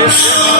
Yes.